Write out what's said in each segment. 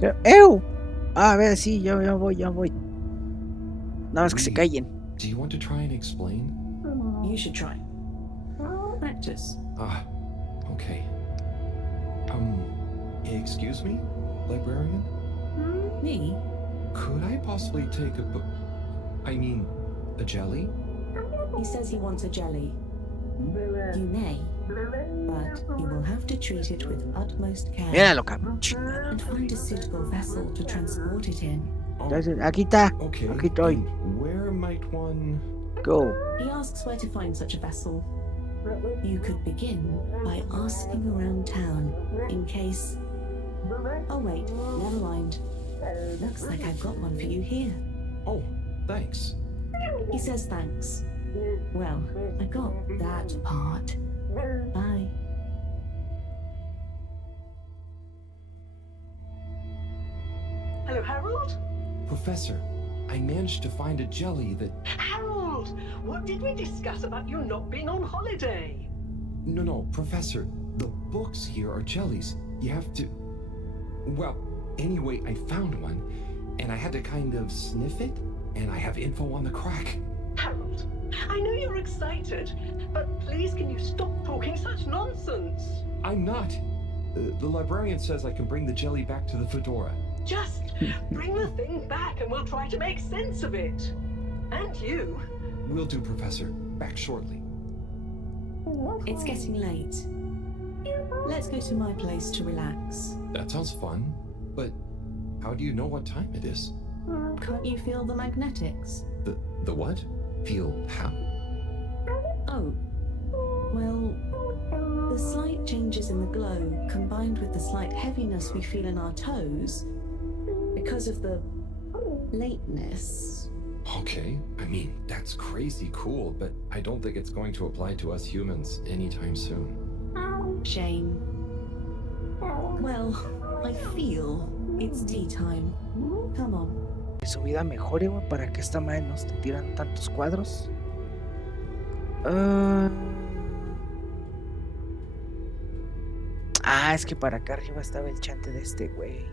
¡Ew! A ver, sí, ya voy. Nada más que se callen. Do you want to try and explain? You should try. Practice. Okay. Excuse me, librarian? Me? Could I possibly take a jelly? He says he wants a jelly. You may, but you will have to treat it with utmost care. Míralo, cabrón. And find a suitable vessel to transport it in. Aquí está. Okay. Aquí estoy. And where might one... Go. He asks where to find such a vessel. You could begin by asking around town in case... Oh wait, never mind. Looks like I've got one for you here. Oh, thanks. He says thanks. Well, I got that part. Bye. Hello, Harold? Professor, I managed to find a jelly that... Harold! What did we discuss about you not being on holiday? No, Professor. The books here are jellies. You have to... Well, anyway, I found one, and I had to kind of sniff it, and I have info on the crack. Harold, I know you're excited, but please can you stop talking such nonsense? I'm not. The librarian says I can bring the jelly back to the fedora. Just bring the thing back and we'll try to make sense of it. And you. Will do, Professor. Back shortly. It's getting late. Let's go to my place to relax. That sounds fun, but how do you know what time it is? Can't you feel the magnetics? The what? Feel how? Oh, well, the slight changes in the glow combined with the slight heaviness we feel in our toes because of the lateness. Okay, I mean, that's crazy cool, but I don't think it's going to apply to us humans anytime soon. Shame. Well, I feel it's tea time. Come on. Su vida mejore, güey, para que esta madre no esté tirando tantos cuadros. Es que para acá arriba estaba el chante de este güey.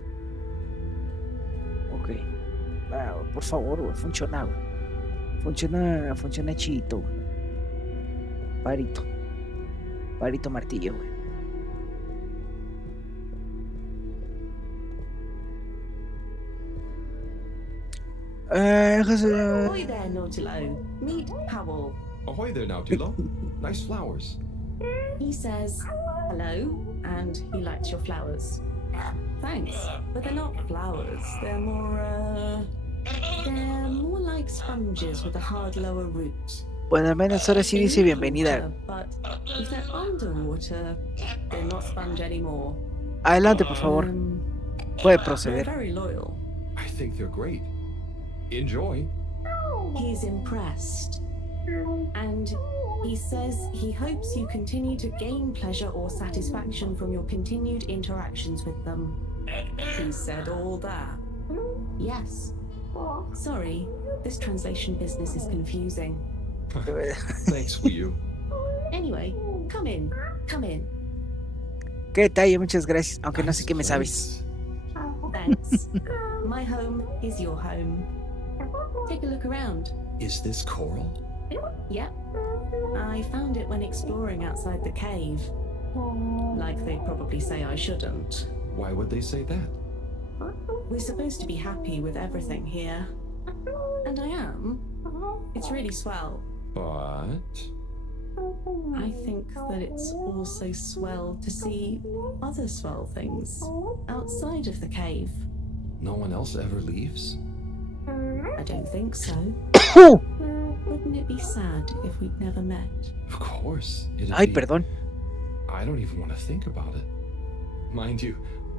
Ok. Por favor, güey, funciona, güey. Funciona chidito, güey. Parito martillo, güey. Ahoy there, Nautilo. Meet Powell. Ahoy there, Nautilo. Nice flowers. He says hello, and he likes your flowers. Thanks, but they're not flowers. They're more like sponges with a hard lower root. Bueno, al menos ahora sí dice bienvenida. But if they're underwater, they're not sponge anymore. Adelante, por favor. Puede They're proceder. very loyal. I think they're great. Enjoy. He's impressed. And he says he hopes you continue to gain pleasure or satisfaction from your continued interactions with them. He said all that. Yes. Sorry, this translation business is confusing. Thanks, Wii. Anyway, come in. Qué detalle, muchas gracias. Aunque no sé qué me sabes. Thanks. My home is your home. Take a look around. Is this coral? Yep. I found it when exploring outside the cave. Like they probably say I shouldn't. Why would they say that? We're supposed to be happy with everything here. And I am. It's really swell. But... I think that it's also swell to see other swell things outside of the cave. No one else ever leaves? I don't think so. Wouldn't it be sad if we'd never met? Of course. Ay, perdón. I don't even want to think about it. Mind you,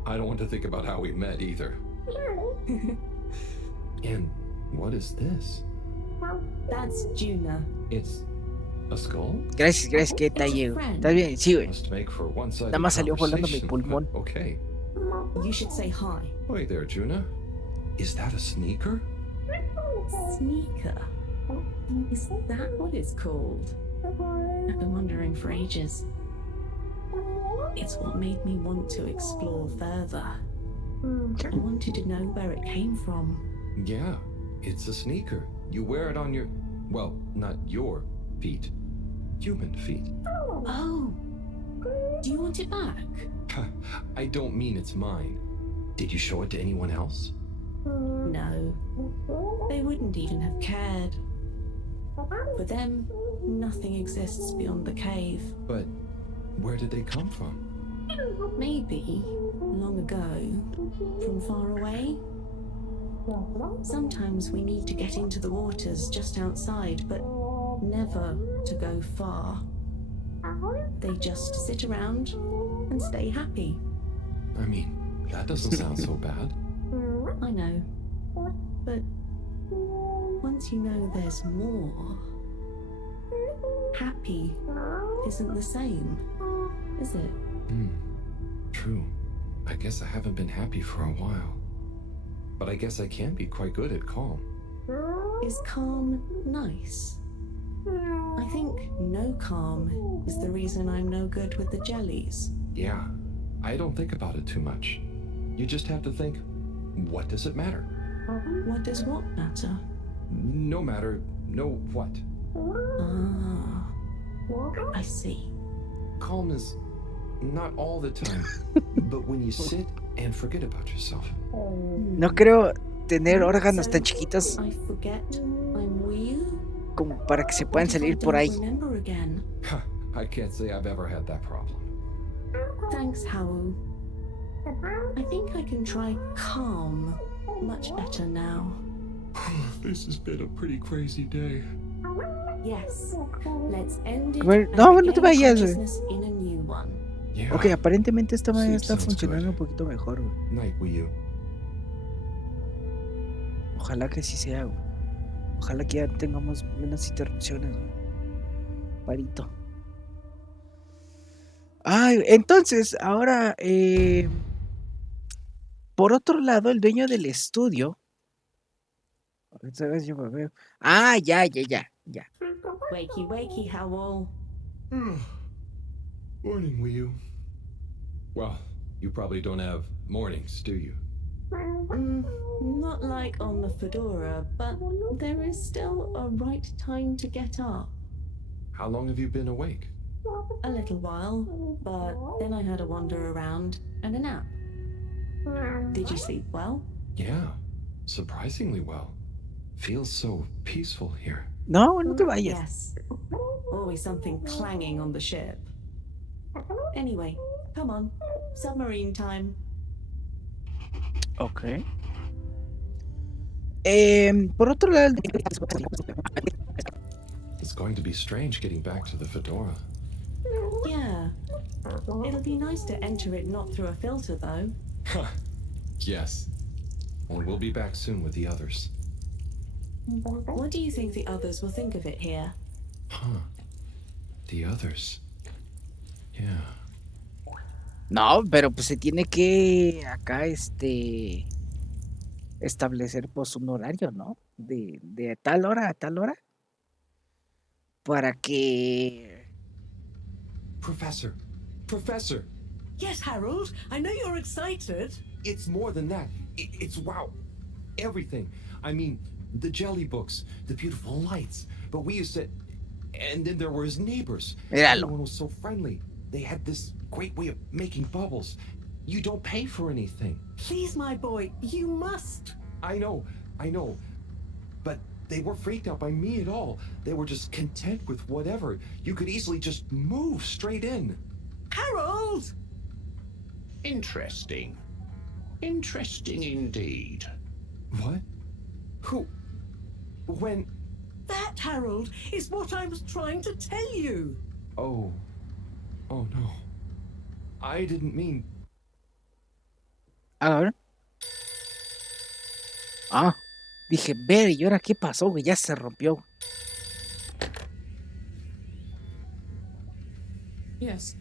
I don't want to think about how we met either. And what is this? That's Juna. It's a skull? Gracias, qué detalle. ¿Estás bien? Sí, güey. Must make for one-sided Nada más salió volando mi conversation, pulmón. but okay. You should say hi. Hey there, Juna. Is that a sneaker? Sneaker? Is that what it's called? I've been wondering for ages. It's what made me want to explore further. I wanted to know where it came from. Yeah, it's a sneaker. You wear it on your, well, not your feet, human feet. Oh, do you want it back? I don't mean it's mine. Did you show it to anyone else? No, they wouldn't even have cared. For them, nothing exists beyond the cave. But where did they come from? Maybe, long ago, from far away. Sometimes we need to get into the waters just outside, but never to go far. They just sit around and stay happy. I mean, that doesn't sound so bad. I know, but once you know there's more, happy isn't the same, is it? True. I guess I haven't been happy for a while. But I guess I can be quite good at calm. Is calm nice? I think no calm is the reason I'm no good with the jellies. Yeah, I don't think about it too much. You just have to think, what does it matter? What does what matter? No matter, no what. Ah, I see. Calm is not all the time, but when you sit and forget about yourself. No creo tener órganos tan chiquitos I forget I'm real. como para que se puedan What if I salir por don't ahí. remember again? I can't say I've ever had that problem. Thanks, Howell. I think I can try calm much better now. This has been a pretty crazy day. Yes, let's end it Bueno, and no, no te begin vayas, güey. consciousness in a new one. Yeah. Ok, aparentemente esta manera Sleep está sounds funcionando good. un poquito mejor, güey. Night, Wii. Ojalá que sí sea, güey. Ojalá que ya tengamos menos interrupciones, güey. Parito. Ay, entonces, ahora, por otro lado, el dueño del estudio. Esta vez yo me veo. Ah, ya. Wakey, wakey, Howell. Morning, Wii. Well, you probably don't have mornings, do you? Not like on the fedora, but there is still a right time to get up. How long have you been awake? A little while, but then I had a wander around and a nap. Did you sleep well? Yeah, surprisingly well. Feels so peaceful here. No, no te vayas. Yes. Always something clanging on the ship. Anyway, come on. Submarine time. Ok. Por otro lado, It's going to be strange getting back to the fedora. Yeah. It'll be nice to enter it not through a filter, though. Yes. And we'll be back soon with the others. What do you think the others will think of it here? Huh. The others. Yeah. no, pero pues se tiene que acá establecer pues un horario, ¿no? De tal hora a tal hora. Para que Professor! Professor! Yes, Harold, I know you're excited. It's more than that. It's wow. Everything. I mean, the jelly books, the beautiful lights. But we used to... And then there were his neighbors. Míralo. Everyone was so friendly. They had this great way of making bubbles. You don't pay for anything. Please, my boy, you must. I know. But they weren't freaked out by me at all. They were just content with whatever. You could easily just move straight in. Harold! Interesting. Interesting indeed. What? Who? When? That, Harold, is what I was trying to tell you. Oh. Oh no. I didn't mean... a ver. Ah, dije, ver, ¿y ahora qué pasó, güey? Ya se rompió. Yes,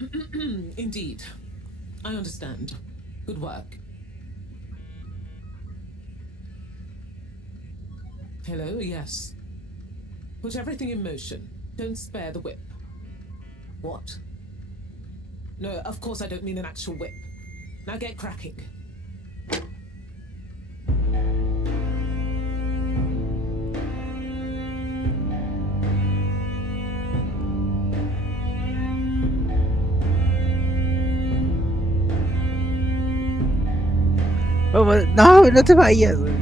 indeed. I understand. Good work. Hello, yes. Put everything in motion. Don't spare the whip. What? No, of course I don't mean an actual whip. Now get cracking. No, güey, no te vayas, güey.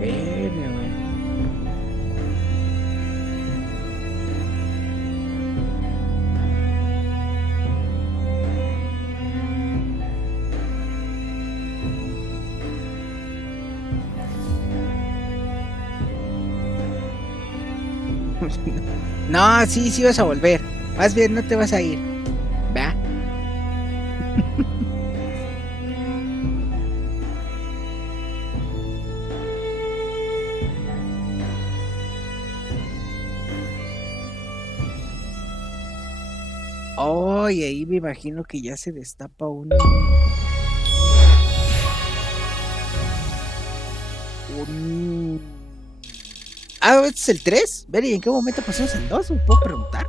Verga, güey. No, sí vas a volver. Más bien no te vas a ir. ¿Va? Oh, y ahí me imagino que ya se destapa un... Ah, ¿este es el 3? Ver, ¿y en qué momento pasamos el 2? ¿Me puedo preguntar?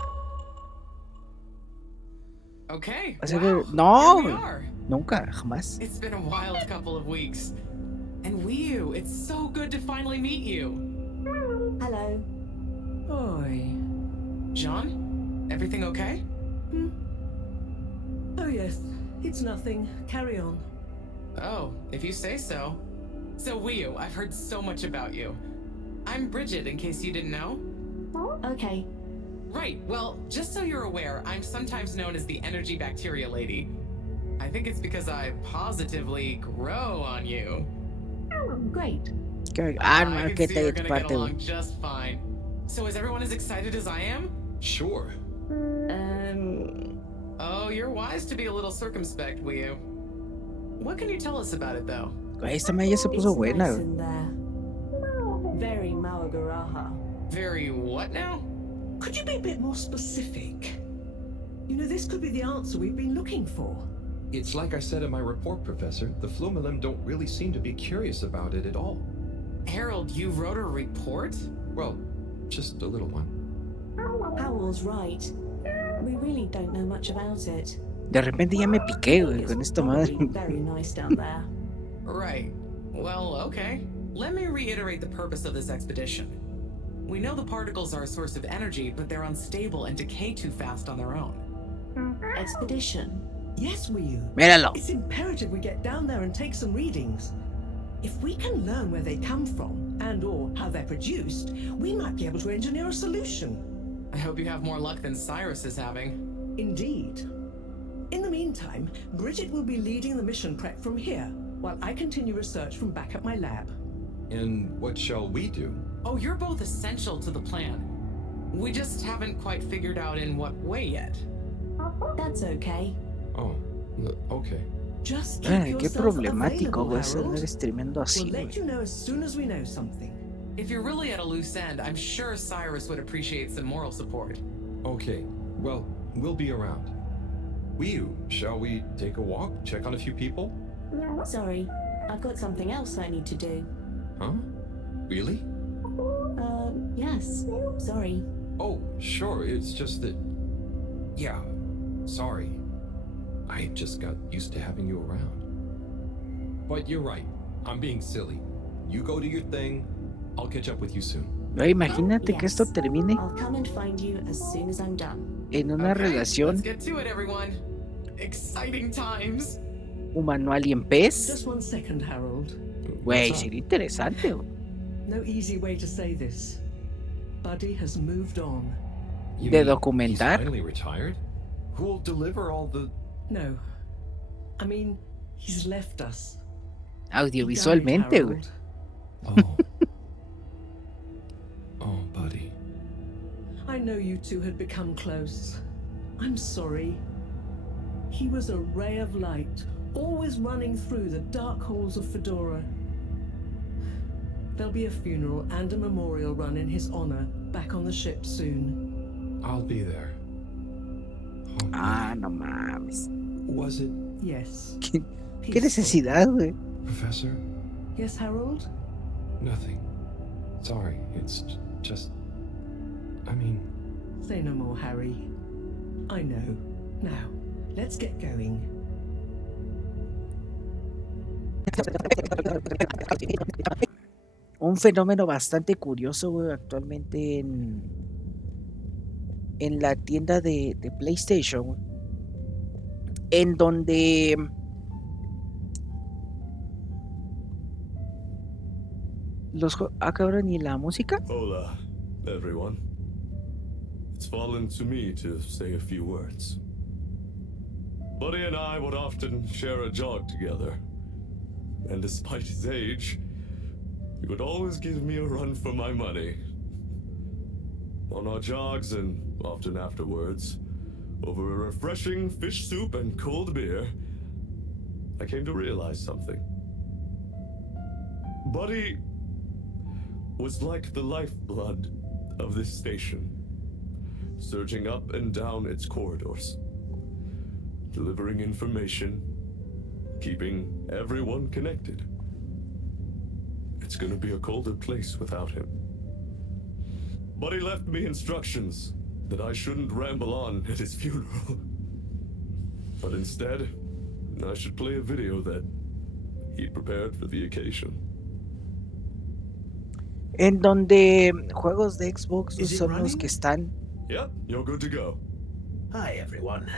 Okay. O sea Wow. que... No, Here we are. nunca, jamás. It's been a wild couple of weeks. And Wii, it's so good to finally meet you. Hello. Oi. John, everything okay? Oh, yes. It's nothing. Carry on. Oh, if you say so. So Wii, I've heard so much about you. I'm Bridget, in case you didn't know. Okay. Right, well, just so you're aware, I'm sometimes known as the energy bacteria lady. I think it's because I positively grow on you. Great. Ah, no, I que can see te we're gonna get parte, güey. along just fine. So is everyone as excited as I am? Sure. Oh, you're wise to be a little circumspect, Wii. What can you tell us about it, though? Güey, esta media se It's puso buena, nice güey. in there. Very Mawagaraha. Very what now? Could you be a bit more specific? You know, this could be the answer we've been looking for. It's like I said in my report, Professor. The Flumilim don't really seem to be curious about it at all. Harold, you wrote a report? Well, just a little one. Howell's right. We really don't know much about it. De repente ya me piqué, güey, con esta madre. Probably very nice down there. Right. Well, okay. Let me reiterate the purpose of this expedition. We know the particles are a source of energy, but they're unstable and decay too fast on their own. Expedition. Yes, Wii. Míralo. It's imperative we get down there and take some readings. If we can learn where they come from and or how they're produced, we might be able to engineer a solution. I hope you have more luck than Cyrus is having. Indeed. In the meantime, Bridget will be leading the mission prep from here, while I continue research from back at my lab. And what shall we do? Oh, you're both essential to the plan. We just haven't quite figured out in what way yet. That's okay. Oh, okay. Just keep Ay, qué yourself problemático, available, güey, eso de Harold. andar streameando así, We'll let güey. you know as soon as we know something. If you're really at a loose end, I'm sure Cyrus would appreciate some moral support. Okay. Well, we'll be around. Wii, shall we take a walk? Check on a few people? Sorry, I've got something else I need to do. Huh? Really? Yes. Sorry. Oh, sure. It's just that... Yeah, sorry. I just got used to having you around. But you're right. I'm being silly. You go do your thing. I'll catch up with you soon. Güey, imagínate que esto Yes. termine I'll come and find you as soon as I'm done. en una Okay, relación let's get to it, everyone. Exciting times. humano-alien pez. Just 1 second, Harold. Güey, What's up? sería interesante, güey. No easy way to say this. Buddy has moved on. You De mean documentar? He's finally retired? Who'll deliver all the... No. I mean, he's left us. He Audiovisualmente, died, güey. Harold. Oh. Oh, buddy. I know you two had become close. I'm sorry. He was a ray of light, always running through the dark halls of Fedora. There'll be a funeral and a memorial run in his honor back on the ship soon. I'll be there. Oh, Ah, no mames. was it, Yes. ¿Qué Peaceful. necesidad, güey? Professor? Yes, Harold? Nothing. Sorry, it's just... I mean... Say no more, Harry. I know. Now, let's get going. Un fenómeno bastante curioso, güey, actualmente en la tienda de PlayStation, en donde cabrón, ¿y la música? Hola, everyone. It's fallen to me to say a few words. Buddy and I would often share a jog together, and despite his age, he would always give me a run for my money. On our jogs and often afterwards, over a refreshing fish soup and cold beer, I came to realize something. Buddy was like the lifeblood of this station, surging up and down its corridors, delivering information, keeping everyone connected. It's gonna be a colder place without him. Buddy left me instructions that I shouldn't ramble on at his funeral, but instead, I should play a video that he prepared for the occasion. En donde juegos de Xbox Is it son los running? que están Yep, you're good to go. Hi, everyone.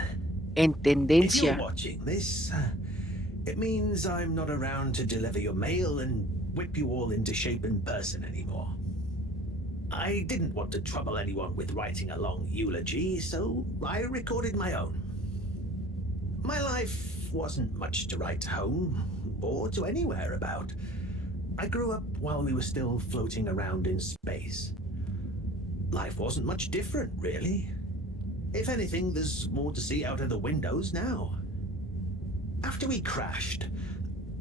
en If you're tendencia. watching this, it means I'm not around to deliver your mail and whip you all into shape in person anymore. I didn't want to trouble anyone with writing a long eulogy, so I recorded my own. My life wasn't much to write home, or to anywhere about. I grew up while we were still floating around in space. Life wasn't much different, really. If anything, there's more to see out of the windows now. After we crashed,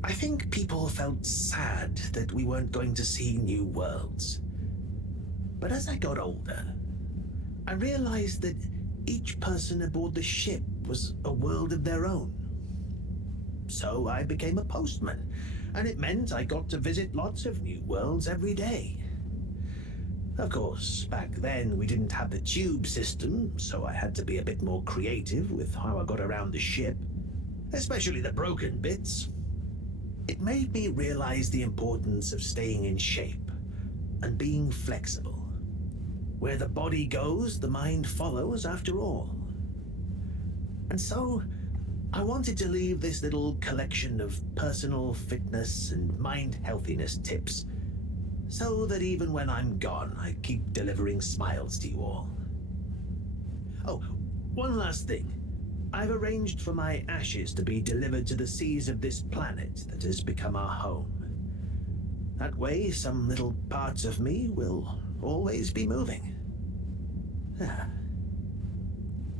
I think people felt sad that we weren't going to see new worlds. But as I got older, I realized that each person aboard the ship was a world of their own. So I became a postman, and it meant I got to visit lots of new worlds every day. Of course, back then we didn't have the tube system, so I had to be a bit more creative with how I got around the ship, especially the broken bits. It made me realize the importance of staying in shape and being flexible. Where the body goes, the mind follows after all. And so, I wanted to leave this little collection of personal fitness and mind healthiness tips, so that even when I'm gone, I keep delivering smiles to you all. Oh, one last thing. I've arranged for my ashes to be delivered to the seas of this planet that has become our home. That way, some little parts of me will always be moving.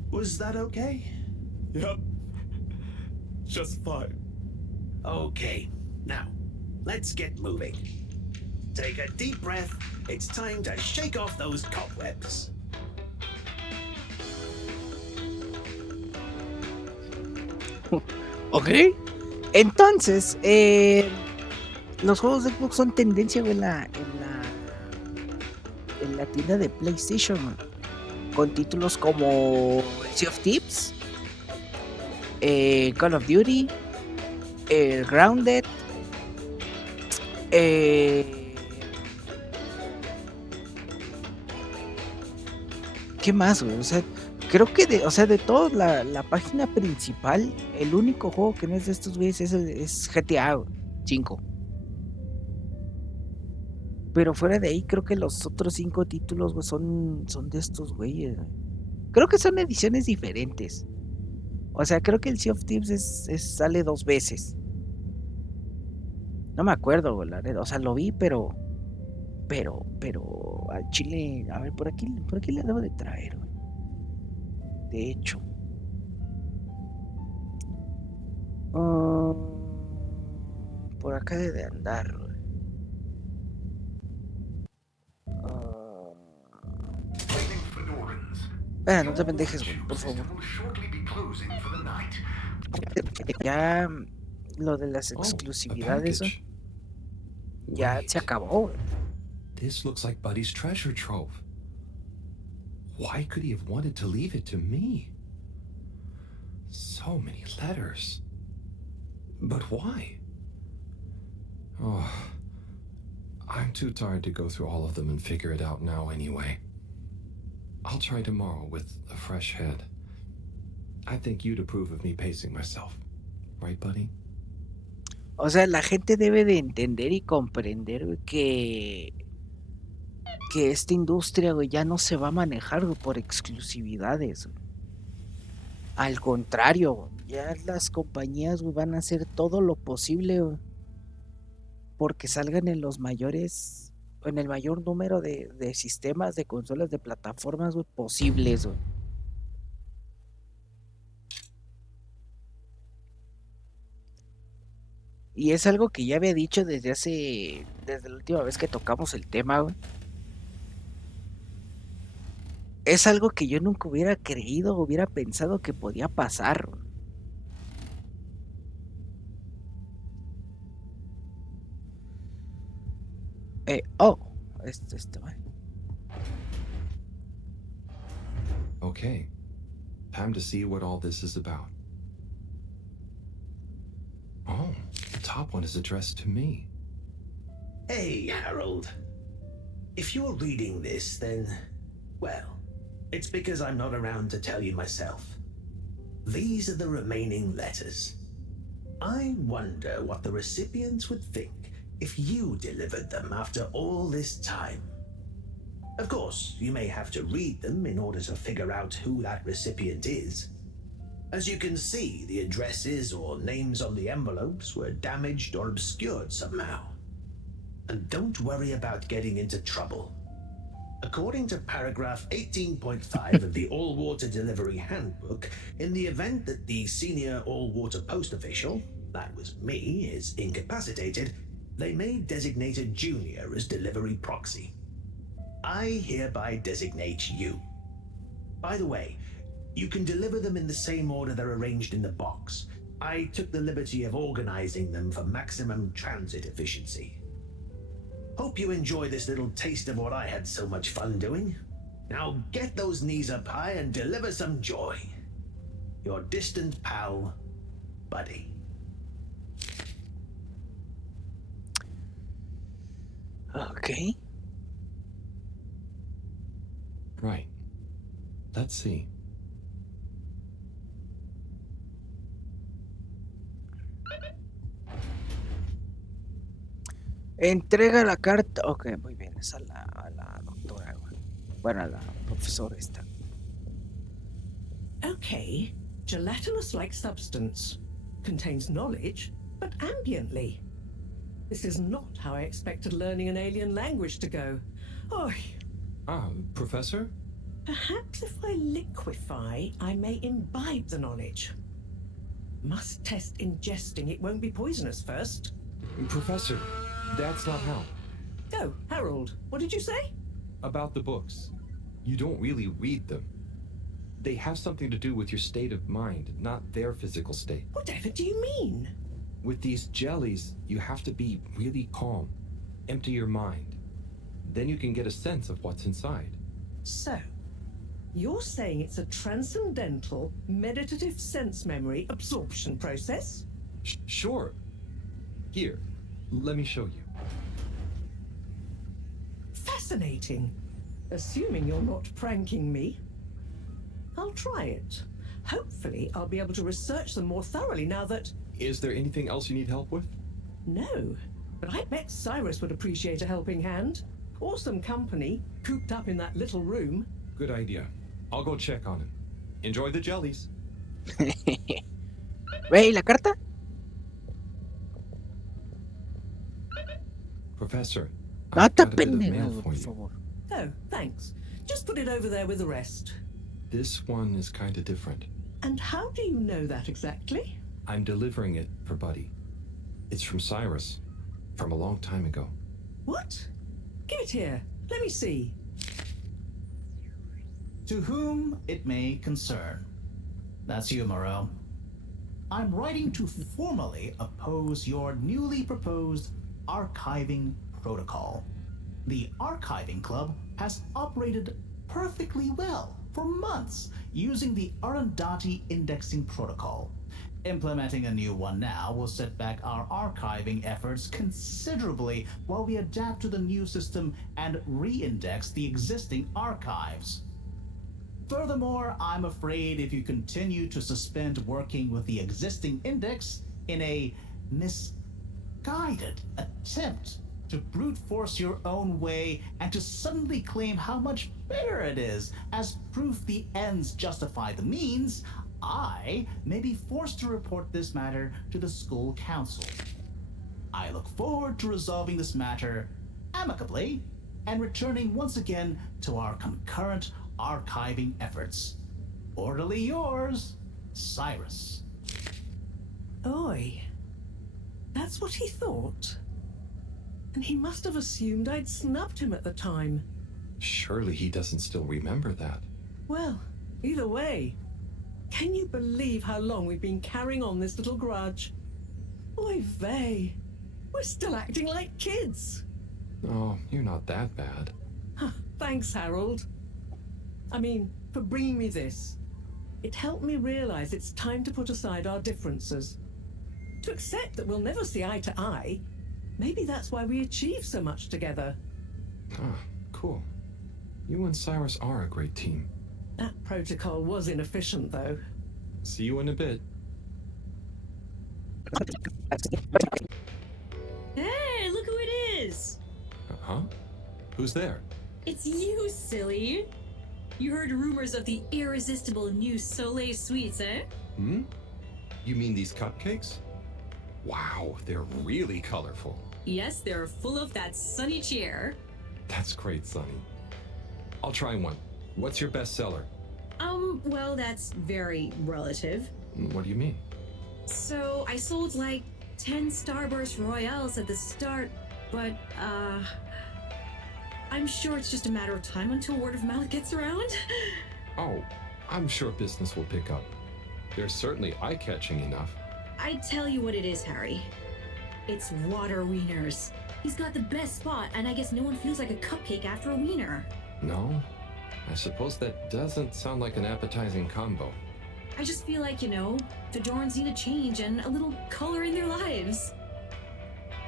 Was that okay? Yep, just fine. Okay, now, let's get moving. Take a deep breath. It's time to shake off those cobwebs. Ok. Entonces, los juegos de Xbox son tendencia, güey, en la tienda de PlayStation, güey, con títulos como Sea of Thieves, Call of Duty, Grounded, ¿qué más, güey? O sea, creo que de todos la página principal, el único juego que no es de estos güeyes es GTA 5. Pero fuera de ahí, creo que los otros 5 títulos, güey, son de estos güeyes, güey. Creo que son ediciones diferentes. O sea, creo que el Sea of Thieves sale 2 veces. No me acuerdo, güey, la neta. O sea, lo vi, pero al chile, a ver, por aquí le debo de traer, güey. De hecho. Por acá debe de andar, güey. Espera, no te pendejes, güey, por favor. Ya lo de las exclusividades, güey, ya se acabó, güey. This looks like Buddy's treasure trove. Why could he have wanted to leave it to me? So many letters. But why? Oh, I'm too tired to go through all of them and figure it out now anyway. I'll try tomorrow with a fresh head. I think you'd approve of me pacing myself. Right, buddy? O sea, la gente debe de entender y comprender, güey, que esta industria, güey, ya no se va a manejar, güey, por exclusividades, güey. Al contrario, güey, ya las compañías, güey, van a hacer todo lo posible, güey, porque salgan en los mayores, en el mayor número de sistemas, de consolas, de plataformas, güey, posibles, güey. Y es algo que ya había dicho desde la última vez que tocamos el tema, güey. Es algo que yo nunca hubiera creído, hubiera pensado que podía pasar, güey. Oh, vale. Okay. Time to see what all this is about. Oh, the top one is addressed to me. Hey, Harold. If you're reading this, then, well, it's because I'm not around to tell you myself. These are the remaining letters. I wonder what the recipients would think if you delivered them after all this time. Of course, you may have to read them in order to figure out who that recipient is. As you can see, the addresses or names on the envelopes were damaged or obscured somehow. And don't worry about getting into trouble. According to paragraph 18.5 of the All-Water Delivery Handbook, in the event that the senior all-water post official, that was me, is incapacitated, they may designate a junior as delivery proxy. I hereby designate you. By the way, you can deliver them in the same order they're arranged in the box. I took the liberty of organizing them for maximum transit efficiency. Hope you enjoy this little taste of what I had so much fun doing. Now get those knees up high and deliver some joy. Your distant pal, Buddy. Okay. Right. Let's see. Entrega la carta. Ok, muy bien. Es a la doctora, güey. Bueno, a la profesora esta. Okay, gelatinous-like substance. Contains knowledge, but ambiently. This is not how I expected learning an alien language to go. Oh, Professor? perhaps if I liquefy, I may imbibe the knowledge. Must test ingesting it won't be poisonous first. Professor, that's not how. Oh, Harold, what did you say? About the books. You don't really read them. They have something to do with your state of mind, not their physical state. Whatever do you mean? With these jellies, you have to be really calm. Empty your mind. Then you can get a sense of what's inside. So, you're saying it's a transcendental, meditative sense memory absorption process? Sure. Here, let me show you. Fascinating. Assuming you're not pranking me. I'll try it. Hopefully, I'll be able to research them more thoroughly now that... Is there anything else you need help with? No, but I bet Cyrus would appreciate a helping hand. Or some company, cooped up in that little room. Good idea. I'll go check on him. Enjoy the jellies. Wey, ¿la carta? Professor, No I've te got a bit of mail pendejo, for por you. favor. Oh, thanks. Just put it over there with the rest. This one is kinda different. And how do you know that exactly? I'm delivering it for Buddy. It's from Cyrus, from a long time ago. What? Give it here. Let me see. To whom it may concern. That's you, Moreau. I'm writing to formally oppose your newly proposed archiving protocol. The Archiving Club has operated perfectly well for months using the Arundhati indexing protocol. Implementing a new one now will set back our archiving efforts considerably while we adapt to the new system and re-index the existing archives. Furthermore, I'm afraid if you continue to suspend working with the existing index in a misguided attempt to brute force your own way and to suddenly claim how much better it is as proof the ends justify the means, I may be forced to report this matter to the school council. I look forward to resolving this matter amicably and returning once again to our concurrent archiving efforts. Orderly yours, Cyrus. Oi. That's what he thought. And he must have assumed I'd snubbed him at the time. Surely he doesn't still remember that. Well, either way, can you believe how long we've been carrying on this little grudge? Oy vey. We're still acting like kids. Oh, you're not that bad. Thanks, Harold. I mean, for bringing me this. It helped me realize it's time to put aside our differences. To accept that we'll never see eye to eye. Maybe that's why we achieve so much together. Ah, cool. You and Cyrus are a great team. That protocol was inefficient, though. See you in a bit. Hey, look who it is! Huh? Who's there? It's you, silly! You heard rumors of the irresistible new Soleil sweets, eh? Hmm? You mean these cupcakes? Wow, they're really colorful. Yes, they're full of that sunny cheer. That's great, Sonny. I'll try one. What's your best seller? Well, that's very relative. What do you mean? So, I sold like 10 Starburst Royales at the start, but, I'm sure it's just a matter of time until word of mouth gets around. Oh, I'm sure business will pick up. They're certainly eye-catching enough. I tell you what it is, Harry. It's water wieners. He's got the best spot, and I guess no one feels like a cupcake after a wiener. No? I suppose that doesn't sound like an appetizing combo. I just feel like, Fedorans need a change and a little color in their lives.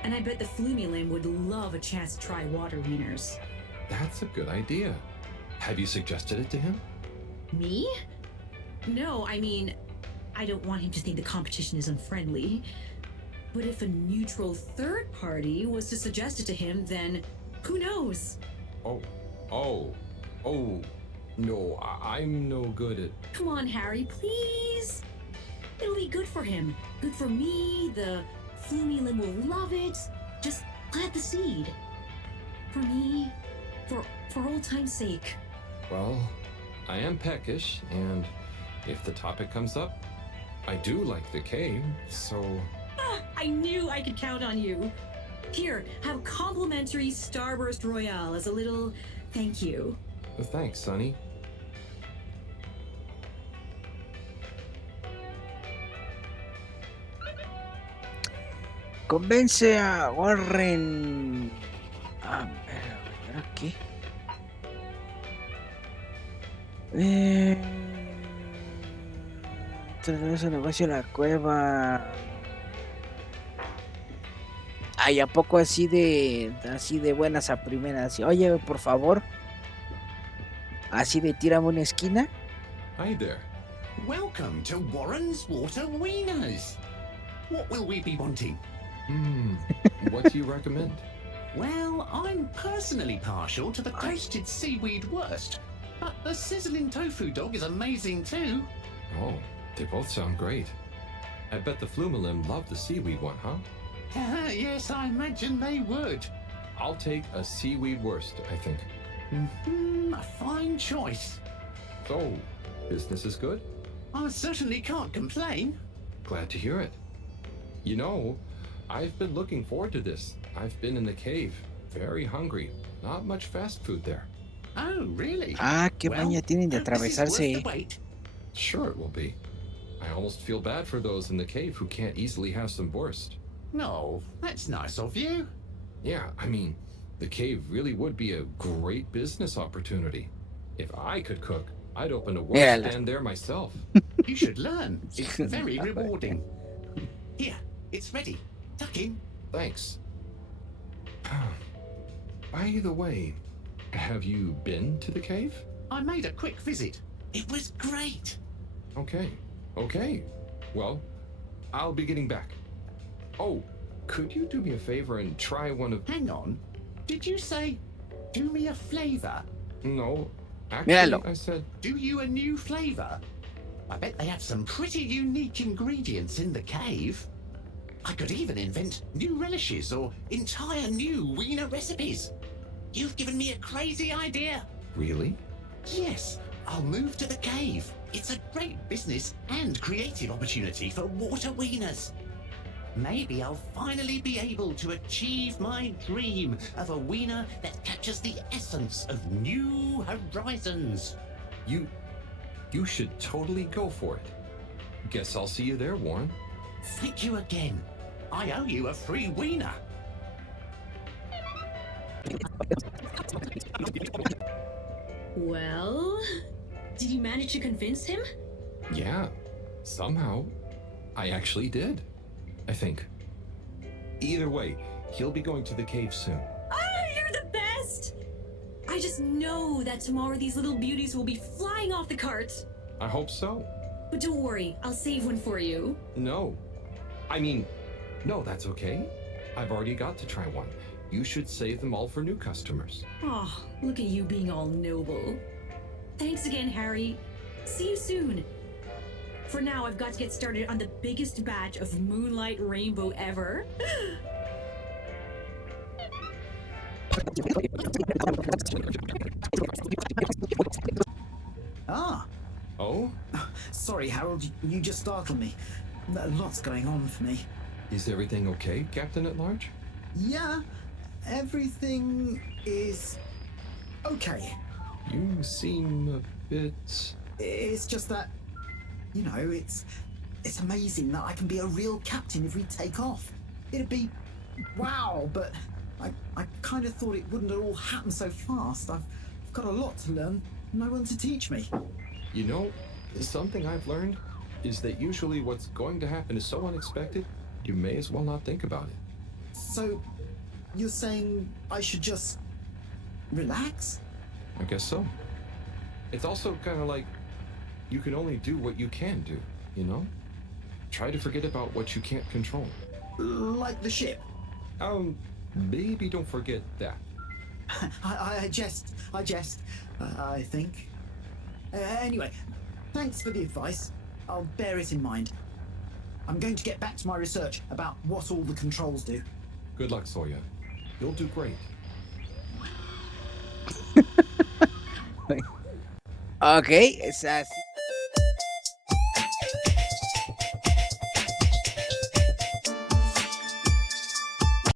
And I bet the Flumilim would love a chance to try water wieners. That's a good idea. Have you suggested it to him? Me? No, I mean, I don't want him to think the competition is unfriendly. But if a neutral third party was to suggest it to him, then who knows? No, I'm no good at... Come on, Harry, please. It'll be good for him. Good for me. The Flumilim will love it. Just plant the seed. For me, for old time's sake. Well, I am peckish, and if the topic comes up, I do like the cave, so... I knew I could count on you. Here, have complimentary Starburst Royale as a little thank you. Thanks, Sonny. Convence a Warren. A ver, ¿qué? Traer su negocio a la cueva. Ay, ¿a poco así de buenas a primeras? Oye, por favor. Así de tírame una esquina. Hi there. Welcome to Warren's Water Wieners. What will we be wanting? What do you recommend? Well, I'm personally partial to the toasted seaweed wurst, but the sizzling tofu dog is amazing too. Oh, they both sound great. I bet the Flumilim love the seaweed one, huh? Yes, I imagine they would. I'll take a seaweed wurst, I think. A fine choice. So, business is good? I certainly can't complain. Glad to hear it. I've been looking forward to this. I've been in the cave, very hungry. Not much fast food there. Oh, really? Qué maña tienen de atravesarse. Sure it will be. I almost feel bad for those in the cave who can't easily have some wurst. No, that's nice of you. Yeah, I mean, the cave really would be a great business opportunity. If I could cook, I'd open a wurst stand there myself. You should learn. It's very rewarding. Here, it's ready. Tuck in. Thanks. By the way, have you been to the cave? I made a quick visit. It was great. Okay. Well, I'll be getting back. Oh, could you do me a favor and try one of... Hang on. Did you say, do me a flavor? No, actually, Míralo. I said... Do you a new flavor? I bet they have some pretty unique ingredients in the cave. I could even invent new relishes or entire new wiener recipes. You've given me a crazy idea. Really? Yes, I'll move to the cave. It's a great business and creative opportunity for water wieners. Maybe I'll finally be able to achieve my dream of a wiener that captures the essence of new horizons. You should totally go for it. Guess I'll see you there, Warren. Thank you again. I owe you a free wiener. Well, did you manage to convince him? Yeah, somehow. I actually did. I think. Either way, he'll be going to the cave soon. Oh, you're the best! I just know that tomorrow these little beauties will be flying off the cart. I hope so. But don't worry, I'll save one for you. No. I mean, no, that's okay. I've already got to try one. You should save them all for new customers. Oh, look at you being all noble. Thanks again, Harry. See you soon. For now, I've got to get started on the biggest batch of Moonlight Rainbow ever. Ah, Oh? sorry, Harold, you just startled me. Lots going on for me. Is everything okay, Captain at Large? Yeah, everything is okay. You seem a bit... It's just that, you know, it's amazing that I can be a real captain if we take off. It'd be wow, but I kind of thought it wouldn't all happen so fast. I've got a lot to learn, no one to teach me. You know, something I've learned is that usually what's going to happen is so unexpected, you may as well not think about it. So, you're saying I should just relax? I guess so. It's also kind of like you can only do what you can do, you know? Try to forget about what you can't control. Like the ship? Maybe don't forget that. I jest, I think. Anyway, thanks for the advice. I'll bear it in mind. I'm going to get back to my research about what all the controls do. Good luck, Sawyer. You'll do great. Ok, es así.